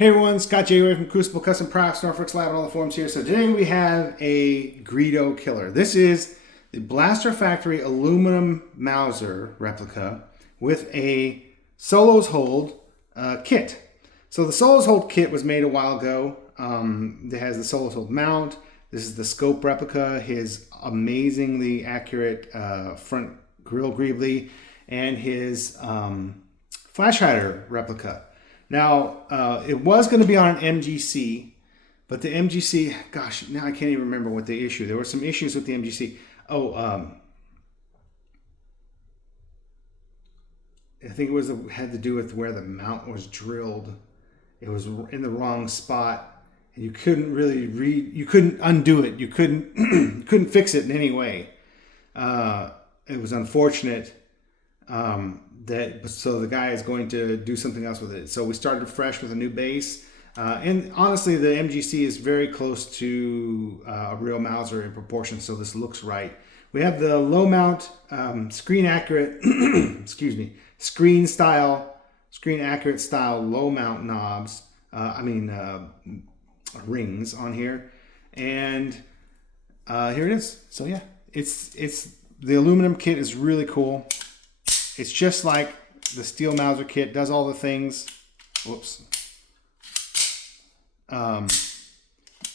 Hey everyone, Scott J. Way from Crucible Custom Products, Norfolk Lab, and all the forums here. So today we have a Greedo killer. This is the Blaster Factory aluminum Mauser replica with a Solos Hold kit. So the Solos Hold kit was made a while ago. It has the Solos Hold mount. This is the scope replica, his amazingly accurate front grill greebly, and his flash hider replica. Now, it was going to be on an MGC, but the MGC, gosh, now I can't even remember what the issue. There were some issues with the MGC. I think had to do with where the mount was drilled. It was in the wrong spot, and you couldn't really you couldn't undo it. You couldn't couldn't fix it in any way. It was unfortunate. So the guy is going to do something else with it. So we started fresh with a new base. And honestly, the MGC is very close to a real Mauser in proportion, so this looks right. We have the low mount, screen accurate, excuse me, screen accurate style low mount knobs. Rings on here, and here it is. So yeah, it's the aluminum kit is really cool. It's just like the steel Mauser kit, does all the things. Whoops.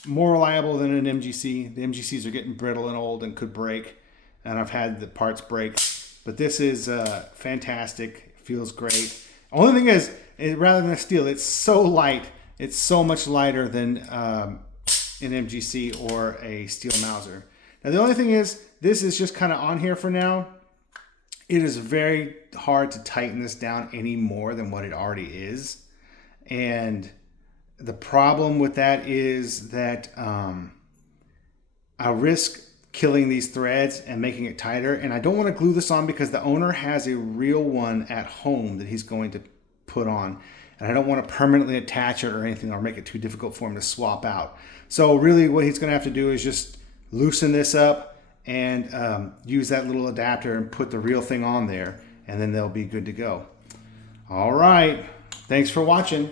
More reliable than an MGC. The MGCs are getting brittle and old and could break, and I've had the parts break. But this is fantastic. It feels great. Only thing is, rather than a steel, it's so light. It's so much lighter than an MGC or a steel Mauser. Now the only thing is, this is just kind of on here for now. It is very hard to tighten this down any more than what it already is. And the problem with that is that I risk killing these threads and making it tighter. And I don't want to glue this on because the owner has a real one at home that he's going to put on. And I don't want to permanently attach it or anything or make it too difficult for him to swap out. So really what he's going to have to do is just loosen this up and use that little adapter and put the real thing on there, and then they'll be good to go. All right, thanks for watching.